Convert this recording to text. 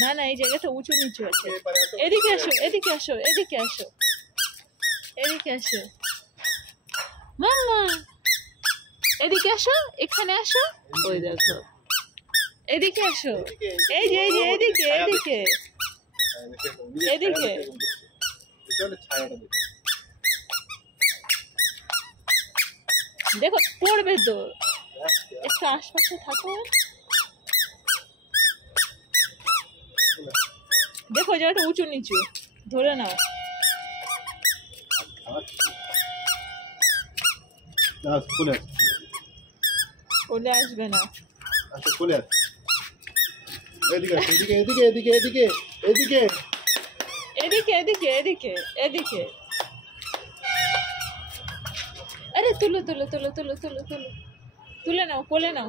না না, এই জায়গাটা উঁচু নিচু আছে। এদিকে আসো, এদিকে আসো, এদিকে আসো, এদিকে আসো মাম্মা, এদিকে আসো, এখানে আসো। ওই দেখো, এদিকে আসো, এই যে এই যে এদিকে এদিকে এদিকে। দেখো পড়বে তো, একটু আশপাশে থাকো। দেখো জায়গাটা উঁচু নিচু, ধরে নাও। কোলে আসবে না। এদিকে এদিকে এদিকে এদিকে এদিকে এদিকে এদিকে এদিকে এদিকে এদিকে। আরে তুলো তুলো তুলো তুলো তুলো তুলো, তুলে নাও, কোলে নাও।